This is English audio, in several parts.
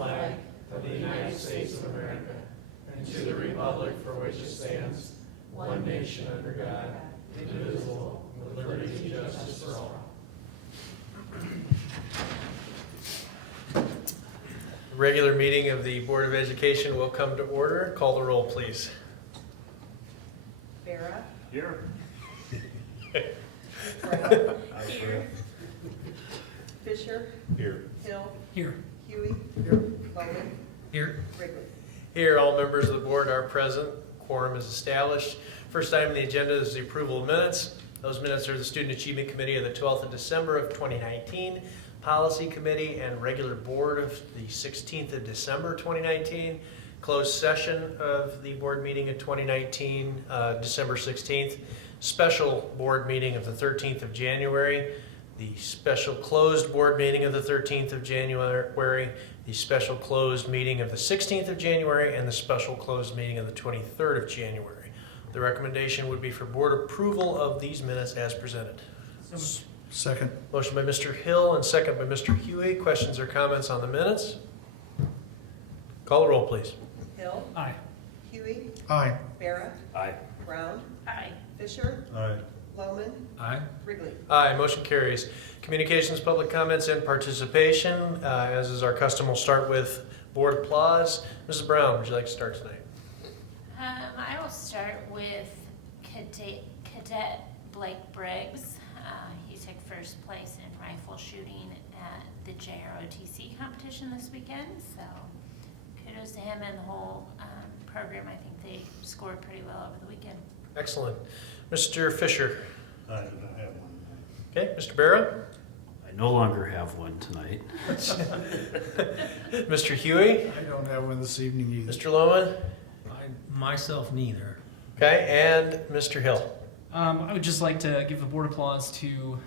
flag of the United States of America and to the republic for which it stands, one nation under God, indivisible, with liberty and justice for all. Regular meeting of the Board of Education will come to order. Call the roll, please. Vera. Here. Brown. Here. Fisher. Here. Hill. Here. Huey. Here. Bowman. Here. Wrigley. Here, all members of the board are present. Quorum is established. First item on the agenda is the approval of minutes. Those minutes are the Student Achievement Committee of the 12th of December of 2019, Policy Committee and Regular Board of the 16th of December 2019, closed session of the board meeting of 2019, December 16th, special board meeting of the 13th of January, the special closed board meeting of the 13th of January, the special closed meeting of the 16th of January, and the special closed meeting of the 23rd of January. The recommendation would be for board approval of these minutes as presented. Second. Motion by Mr. Hill and second by Mr. Huey. Questions or comments on the minutes? Call the roll, please. Hill. Aye. Huey. Aye. Vera. Aye. Brown. Aye. Fisher. Aye. Bowman. Aye. Wrigley. Aye, motion carries. Communications, public comments, and participation. As is our custom, we'll start with board applause. Mrs. Brown, would you like to start tonight? I will start with Cadet Blake Briggs. He took first place in rifle shooting at the JROTC competition this weekend, so kudos to him and the whole program. I think they scored pretty well over the weekend. Excellent. Mr. Fisher. I do not have one. Okay, Mr. Barra. I no longer have one tonight. Mr. Huey. I don't have one this evening either. Mr. Loman. Myself neither. Okay, and Mr. Hill. I would just like to give the board applause to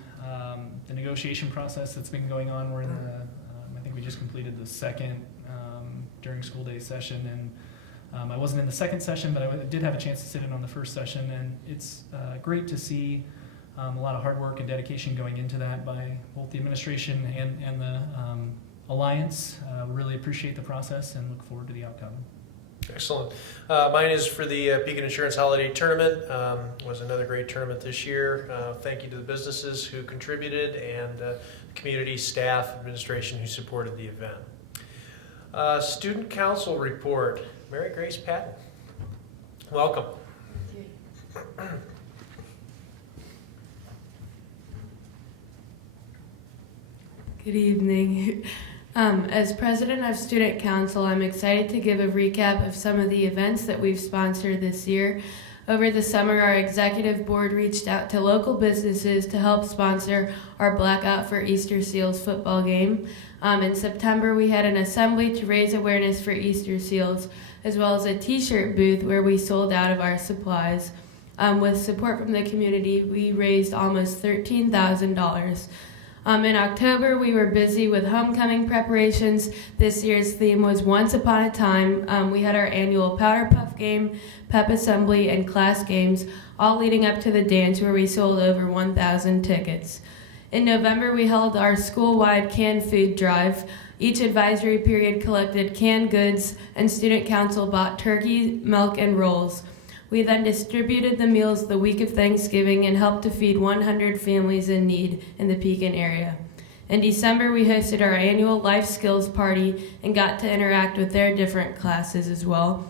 the negotiation process that's been going on. We're in the, I think we just completed the second during school day session, and I wasn't in the second session, but I did have a chance to sit in on the first session, and it's great to see a lot of hard work and dedication going into that by both the administration and the Alliance. Really appreciate the process and look forward to the outcome. Excellent. Mine is for the Beacon Insurance Holiday Tournament. Was another great tournament this year. Thank you to the businesses who contributed and the community, staff, administration who supported the event. Student Council report. Mary Grace Patton. Welcome. Good evening. As president of Student Council, I'm excited to give a recap of some of the events that we've sponsored this year. Over the summer, our executive board reached out to local businesses to help sponsor our Blackout for Easter Seals football game. In September, we had an assembly to raise awareness for Easter Seals, as well as a t-shirt booth where we sold out of our supplies. With support from the community, we raised almost $13,000. In October, we were busy with homecoming preparations. This year's theme was Once Upon a Time. We had our annual Powder Puff game, pep assembly, and class games, all leading up to the dance where we sold over 1,000 tickets. In November, we held our school-wide canned food drive. Each advisory period collected canned goods, and Student Council bought turkey, milk, and rolls. We then distributed the meals the week of Thanksgiving and helped to feed 100 families in need in the Pekin area. In December, we hosted our annual Life Skills Party and got to interact with their different classes as well.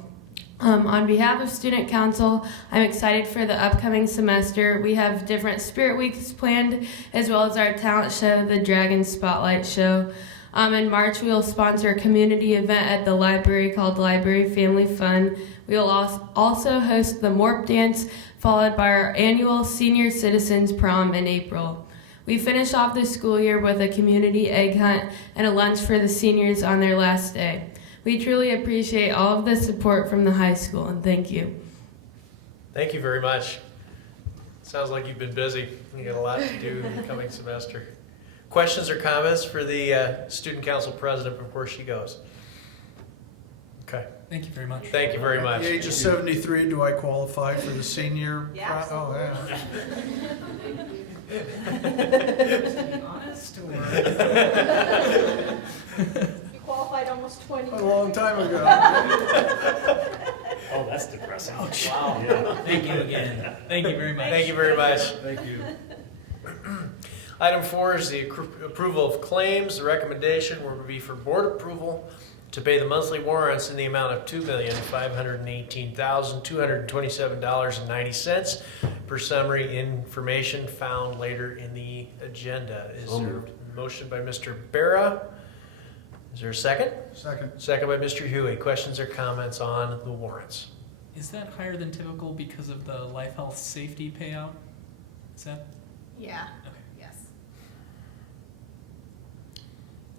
On behalf of Student Council, I'm excited for the upcoming semester. We have different spirit weeks planned, as well as our talent show, the Dragon Spotlight Show. In March, we will sponsor a community event at the library called Library Family Fun. We will also host the Morp Dance, followed by our annual Senior Citizens Prom in April. We finish off the school year with a community egg hunt and a lunch for the seniors on their last day. We truly appreciate all of the support from the high school, and thank you. Thank you very much. Sounds like you've been busy. You got a lot to do in the coming semester. Questions or comments for the Student Council President before she goes? Okay. Thank you very much. Thank you very At much. the age of 73, do I qualify for the senior? Yeah, Oh, yeah. Honest or? You qualified on almost 20 A long time ago. Oh, that's depressing. Wow. Yeah. Thank you again. Thank you very much. Thank you very much. Thank you. Item 4 is the approval of claims. The recommendation will be for board approval to pay the monthly warrants in the amount of $2,518,227.90 per summary information found later in the agenda. Is So there moved. a motion by Mr. Barra? Is there a second? Second. Second by Mr. Huey. Questions or comments on the warrants? Is that higher than typical because of the life health safety payout? Is that? Yeah. Okay. Yes.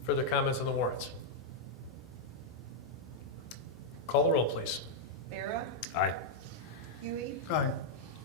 Further comments on the warrants? Call the roll, please. Bera, Aye. Huey, Aye.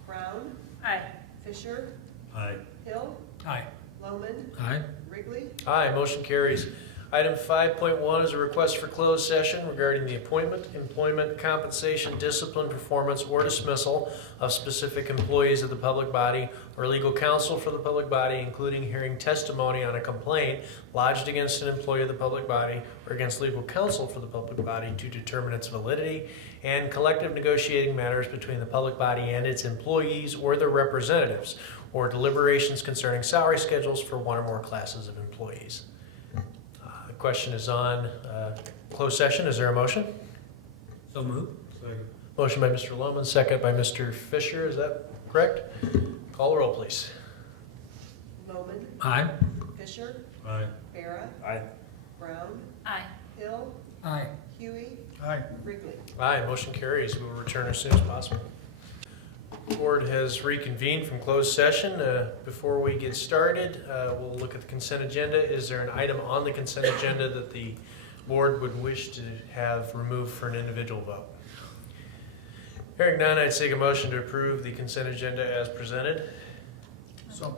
Brown, Aye. Fisher, Aye. Hill, Aye. Loman, Aye. Wrigley. Aye, motion carries. Item 5.1 is a request for closed session regarding the appointment, employment, compensation, discipline, performance, or dismissal of specific employees of the public body or legal counsel for the public body, including hearing testimony on a complaint lodged against an employee of the public body or against legal counsel for the public body to determine its validity, and collective negotiating matters between the public body and its employees or their representatives, or deliberations concerning salary schedules for one or more classes of employees. The question is on closed session. Is there a motion? So move. Motion by Mr. Lohman, second by Mr. Fisher. Is that correct? Call the roll, please. Loman, Aye. Fisher, Aye. Bera, Aye. Brown, Aye. Hill, Aye. Huey, Aye. Wrigley. Aye, motion carries. We will return as soon as possible. The board has reconvened from closed session. Before we get started, we'll look at the consent agenda. Is there an item on the consent agenda that the board would wish to have removed for an individual vote? Hearing none, I'd take a motion to approve the consent agenda as presented. So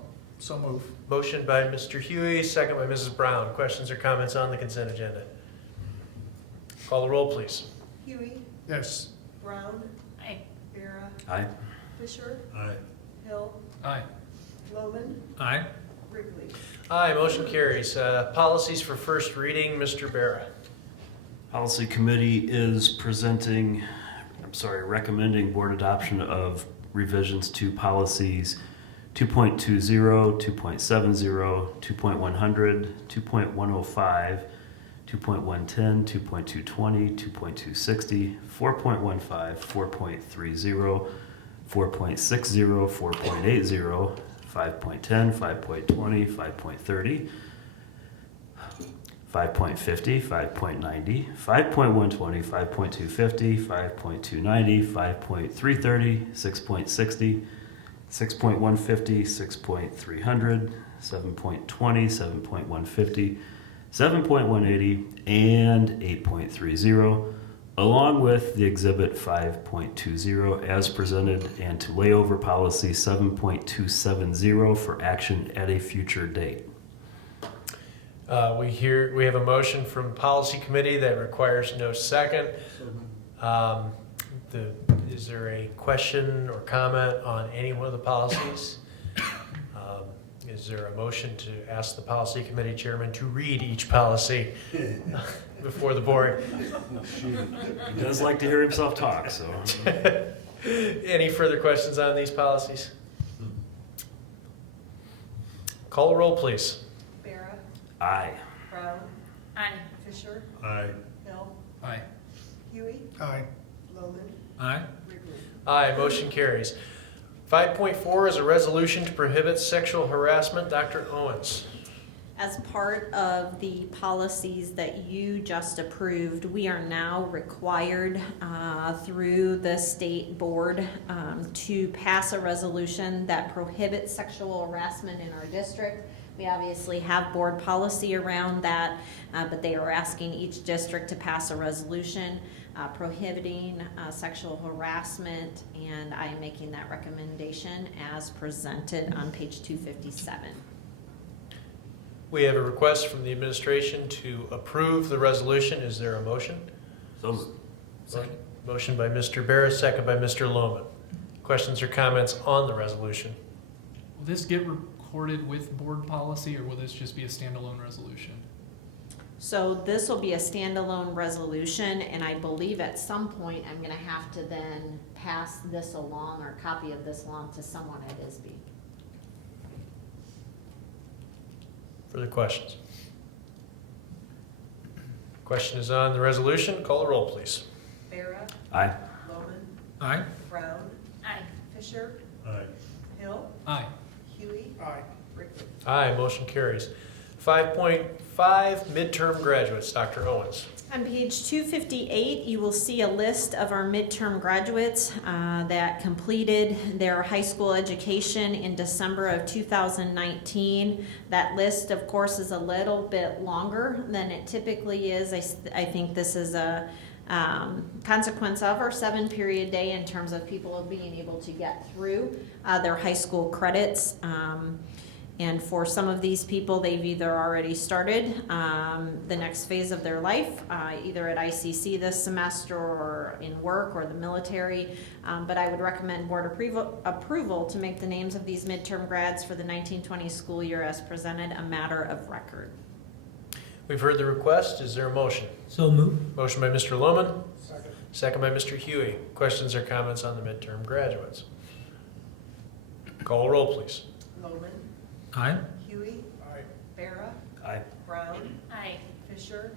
move. Motion by Mr. Huey, second by Mrs. Brown. Questions or comments on the consent agenda? Call the roll, please. Huey, Yes. Brown, Aye. Bera, Aye. Fisher, Aye. Hill, Aye. Loman, Aye. Wrigley. Aye, motion carries. Policies for first reading, Mr. Barra. Policy Committee is recommending board adoption of revisions to policies 2.20, 2.70, 2.100, 2.105, 2.110, 2.220, 2.260, 4.15, 4.30, 4.60, 4.80, 5.10, 5.20, 5.30, 5.50, 5.90, 5.120, 5.250, 5.290, 5.330, 6.60, 6.150, 6.300, 7.20, 7.150, 7.180, and 8.30, along with the Exhibit 5.20 as presented, and to lay over policy 7.270 for action at a future date. We have a motion from Policy Committee that requires no second. Is there a question or comment on any one of the policies? Is there a motion to ask the Policy Committee Chairman to read each policy before the board? He does like to hear himself talk, so. Any further questions on these policies? Call the roll, please. Bera, Aye. Brown, Aye. Fisher, Aye. Hill, Aye. Huey, Aye. Loman, Aye. Wrigley. Aye, motion carries. 5.4 is a resolution to prohibit sexual harassment. Dr. Owens. As part of the policies that you just approved, we are now required through the state board to pass a resolution that prohibits sexual harassment in our district. We obviously have board policy around that, but they are asking each district to pass a resolution prohibiting sexual harassment, and I am making that recommendation as presented on page 257. We have a request from the administration to approve the resolution. Is there a motion? So Second. Motion by Mr. Barris, second by Mr. Lohman. Questions or comments on the resolution? Will this get recorded with board policy, or will this just be a standalone resolution? So this will be a standalone resolution, and I believe at some point I'm gonna have to then pass this along, or a copy of this along to someone at ISB. Further questions? Question is on the resolution. Call the roll, please. Bera, Aye. Loman, Aye. Brown, Aye. Fisher, Aye. Hill, Aye. Huey, Aye. Wrigley. Aye, motion carries. 5.5, midterm graduates. Dr. Owens. On page 258, you will see a list of our midterm graduates that completed their high school education in December of 2019. That list, of course, is a little bit longer than it typically is. I think this is a consequence of our 7-period day in terms of people being able to get through their high school credits. And for some of these people, they've either already started the next phase of their life, either at ICC this semester or in work or the military. But I would recommend board approval to make the names of these midterm grads for the 1920 school year as presented a matter of record. We've heard the request. Is there a motion? So moved. Motion by Mr. Lohman, Second. second by Mr. Huey. Questions or comments on the midterm graduates? Call the roll, please. Loman, Aye. Huey, Aye. Bera, Aye. Brown, Aye. Fisher,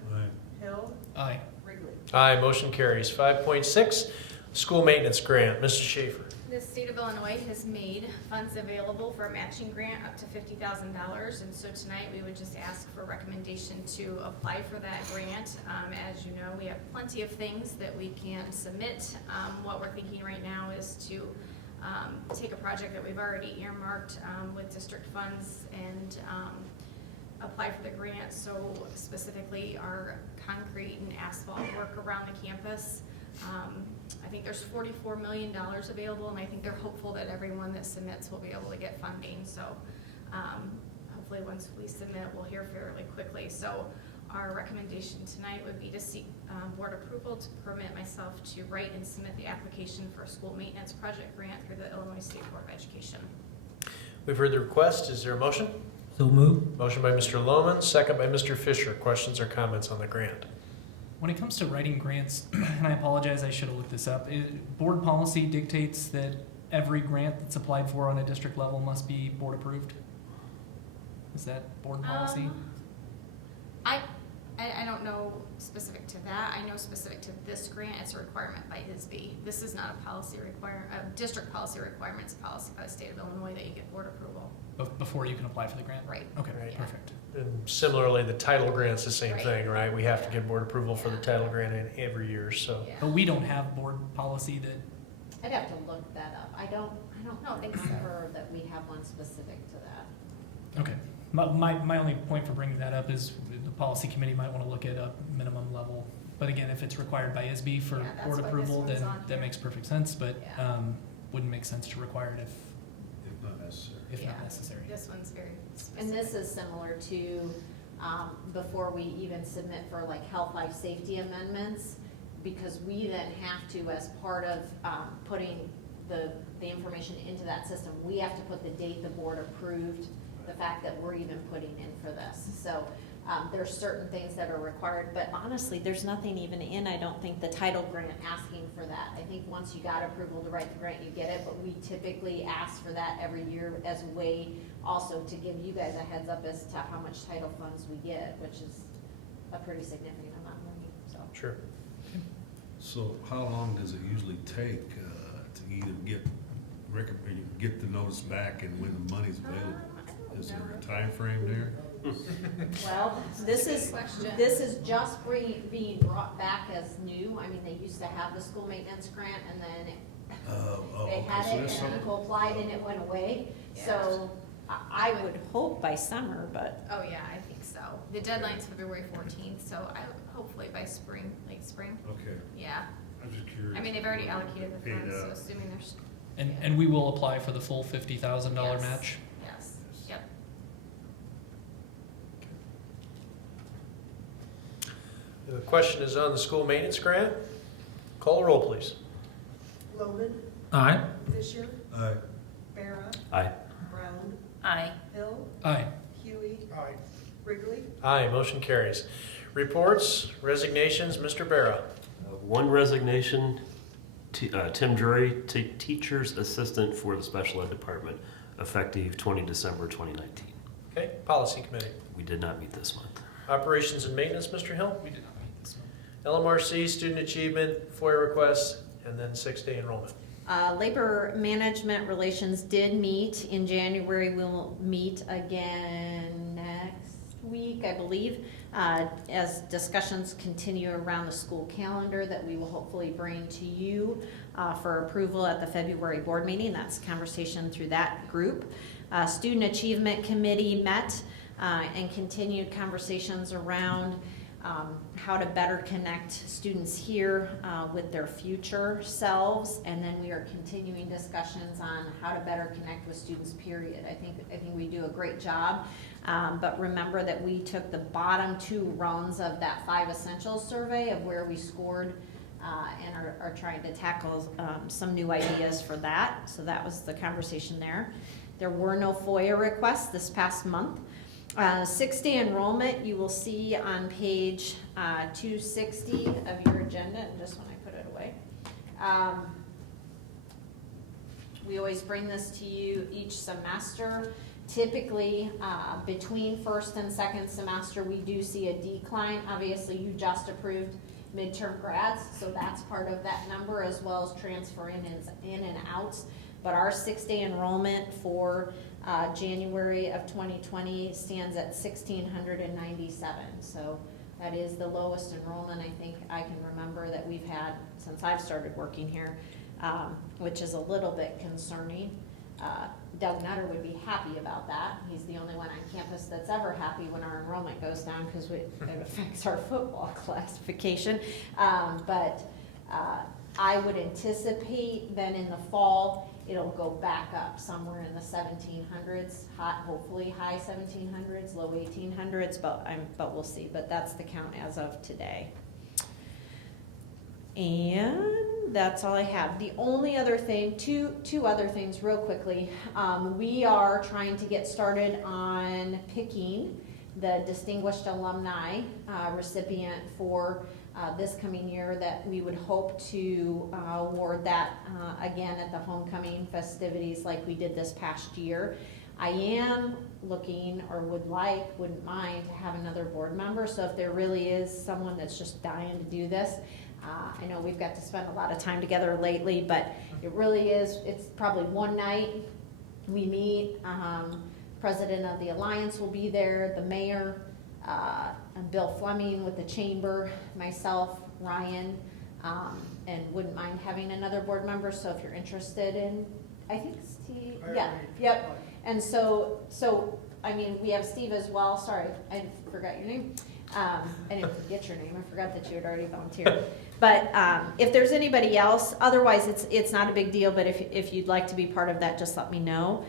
Hill, Aye. Wrigley. Aye, motion carries. 5.6, school maintenance grant. Mr. Schaefer. The state of Illinois has made funds available for a matching grant up to $50,000, and so tonight we would just ask for recommendation to apply for that grant. As you know, we have plenty of things that we can submit. What we're thinking right now is to take a project that we've already earmarked with district funds and apply for the grant. So specifically our concrete and asphalt work around the campus. I think there's $44 million available, and I think they're hopeful that everyone that submits will be able to get funding. So hopefully once we submit, we'll hear fairly quickly. So our recommendation tonight would be to seek board approval to permit myself to write and submit the application for a school maintenance project grant through the Illinois State Board of Education. We've heard the request. Is there a motion? So moved. Motion by Mr. Lohman, second by Mr. Fisher. Questions or comments on the grant? When it comes to writing grants, and I apologize, I should have looked this up, board policy dictates that every grant that's applied for on a district level must be board approved? Is that board policy? I don't know specific to that. I know specific to this grant, it's a requirement by ISB. This is not a policy requirement, a district policy requirement. It's a policy by the state of Illinois that you get board approval. Before you can apply for the grant? Right. Okay, Right. perfect. And similarly, the title grant's the same Right. thing, right? We have to Yeah. get board approval for the Yeah. title grant in every year, so. Yeah. But we don't have board policy that, I'd have to look that up. I don't think so. remember that we have one specific to that. okay. My only point for bringing that up is the policy committee might want to look at a minimum level. But again, if it's required by ISB for Yeah, that's board why this approval, one's then on that here. makes perfect sense, but Yeah. wouldn't make sense to require it If not necessary. if not Yeah. necessary. This one's very specific. And this is similar to, before we even submit for like health, life, safety amendments, because we then have to, as part of, putting the information into that system, we have to put the date the board approved, the fact that we're even putting in for this. So, there's certain things that are required, but honestly, there's nothing even in, I don't think, the title grant asking for that. I think once you got approval to write the grant, you get it, but we typically ask for that every year as a way also to give you guys a heads up as to how much title funds we get, which is a pretty significant amount of money, so. Sure. So how long does it usually take to either get the notice back and when the money's available? I don't Is there know. a time frame there? Well, this is Question. just being brought back as new. I mean, they used to have the school maintenance grant and then they Okay, had so it there's and some, people applied and it went away. Yeah. So I would hope by summer, but Oh, yeah, I think so. The deadline's February 14th, so hopefully by spring, late spring. okay, Yeah. I'm just curious. I mean, they've already allocated the Paid funds, so up. assuming there's, And we will apply for the full $50,000 Yes. match? yes, yep. The question is on the school maintenance grant. Call the roll, please. Loman, Aye. Fisher, Aye. Bera, Aye. Brown, Aye. Hill, Aye. Huey, Aye. Wrigley. Aye, motion carries. Reports, resignations, Mr. Barra. One resignation, Tim Drury, teacher's assistant for the special ed department, effective 20 December 2019. Okay, Policy Committee. We did not meet this month. Operations and Maintenance, Mr. Hill. We did not meet this month. LMRC, Student Achievement, FOIA requests, and then 6-day enrollment. Labor Management Relations did meet in January. We'll meet again next week, I believe, as discussions continue around the school calendar that we will hopefully bring to you for approval at the February board meeting. That's a conversation through that group. Student Achievement Committee met and continued conversations around how to better connect students here with their future selves, and then we are continuing discussions on how to better connect with students, period. I think we do a great job, but remember that we took the bottom 2 rounds of that 5 essentials survey of where we scored and are trying to tackle some new ideas for that. So that was the conversation there. There were no FOIA requests this past month. 6-day enrollment, you will see on page 260 of your agenda, and just when I put it away. We always bring this to you each semester. Typically, between first and second semester, we do see a decline. Obviously, you just approved midterm grads, so that's part of that number, as well as transfer in and outs. But our 6-day enrollment for January of 2020 stands at 1,697. So that is the lowest enrollment I think I can remember that we've had since I've started working here, which is a little bit concerning. Doug Nutter would be happy about that. He's the only one on campus that's ever happy when our enrollment goes down, because it affects our football classification. But I would anticipate then in the fall it'll go back up somewhere in the 1700s, hopefully high 1700s, low 1800s, but we'll see. But that's the count as of today. And that's all I have. The only other thing, two other things real quickly. We are trying to get started on picking the Distinguished Alumni recipient for this coming year, that we would hope to award that again at the homecoming festivities like we did this past year. I am looking, or wouldn't mind to have another board member. So if there really is someone that's just dying to do this, I know we've got to spend a lot of time together lately, but it really is, it's probably one night we meet. President of the Alliance will be there, the mayor, and Bill Fleming with the chamber, myself, Ryan, and wouldn't mind having another board member. So if you're interested in, I think Steve, yep. And so I mean, we have Steve as well. Sorry, I forgot your name. I didn't forget your name. I forgot that you had already volunteered. But if there's anybody else, otherwise it's not a big deal. But if you'd like to be part of that, just let me know.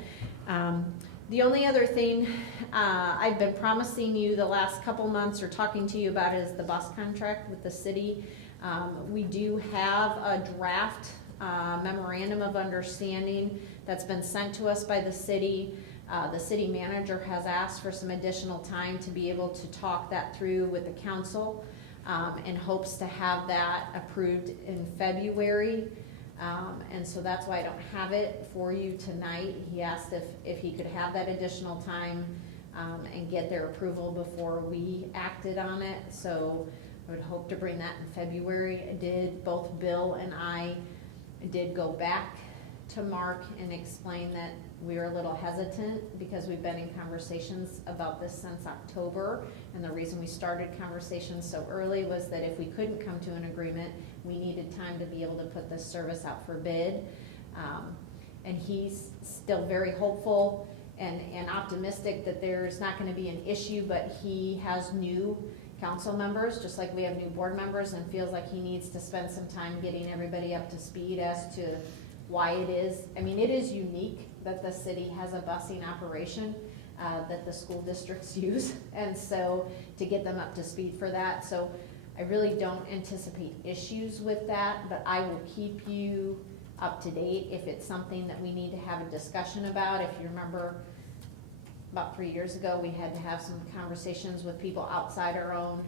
The only other thing I've been promising you the last couple months, or talking to you about, is the bus contract with the city. We do have a draft memorandum of understanding that's been sent to us by the city. The city manager has asked for some additional time to be able to talk that through with the council, and hopes to have that approved in February. And so that's why I don't have it for you tonight. He asked if he could have that additional time and get their approval before we acted on it. So I would hope to bring that in February. Both Bill and I did go back to Mark and explain that we were a little hesitant because we've been in conversations about this since October, and the reason we started conversations so early was that if we couldn't come to an agreement, we needed time to be able to put this service out for bid. And he's still very hopeful and optimistic that there's not going to be an issue, but he has new council members, just like we have new board members, and feels like he needs to spend some time getting everybody up to speed as to why it is. I mean, it is unique that the city has a busing operation that the school districts use, and so to get them up to speed for that. So I really don't anticipate issues with that, but I will keep you up to date if it's something that we need to have a discussion about. If you remember, about 3 years ago, we had to have some conversations with people outside our own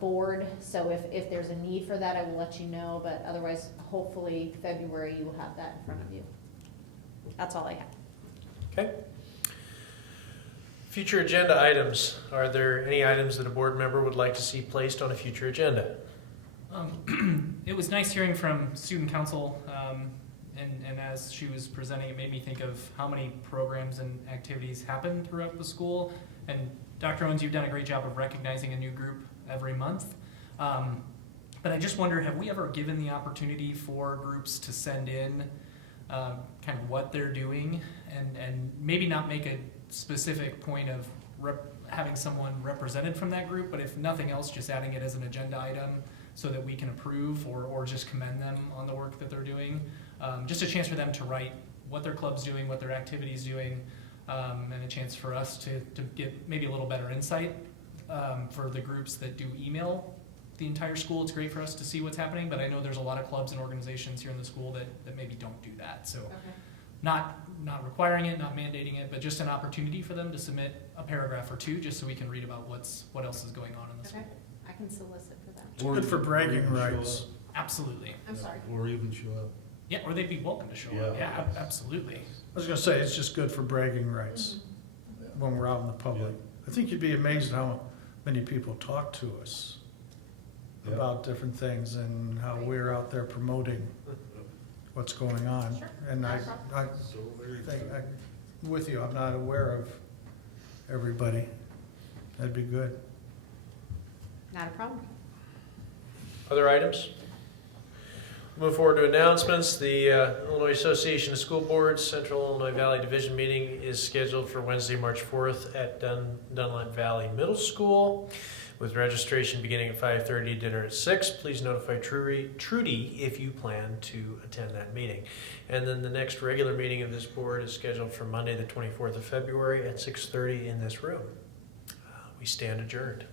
board. So if there's a need for that, I will let you know, but otherwise, hopefully, February, you will have that in front of you. That's all I have. Okay. Future agenda items. Are there any items that a board member would like to see placed on a future agenda? It was nice hearing from student council, and as she was presenting, it made me think of how many programs and activities happen throughout the school. And Dr. Owens, you've done a great job of recognizing a new group every month. But I just wonder, have we ever given the opportunity for groups to send in kind of what they're doing, and maybe not make a specific point of having someone represented from that group, but if nothing else, just adding it as an agenda item so that we can approve or just commend them on the work that they're doing. Just a chance for them to write what their club's doing, what their activity's doing, and a chance for us to get maybe a little better insight for the groups that do email the entire school. It's great for us to see what's happening, but I know there's a lot of clubs and organizations here in the school that maybe don't do that. So not requiring it, not mandating it, but just an opportunity for them to submit a paragraph or two just so we can read about what else is going on in the school. I can solicit for that. It's good for bragging rights. Absolutely. I'm sorry. Or even show up. Yeah, or they'd be welcome to show up. Yeah. Yeah, absolutely. I was gonna say, it's just good for bragging rights when we're out in the public. I think you'd be amazed how many people talk to us Yeah. about different things and how we're out there promoting what's going on. Sure. And I So very think, I'm with you, I'm not aware of everybody. That'd be good. Not a problem. Other items? Move forward to announcements. The Illinois Association of School Boards Central Illinois Valley Division meeting is scheduled for Wednesday, March 4th at Dunlap Valley Middle School, with registration beginning at 5:30, dinner at 6. Please notify Trudy if you plan to attend that meeting. And then the next regular meeting of this board is scheduled for Monday, the 24th of February at 6:30 in this room. We stand adjourned.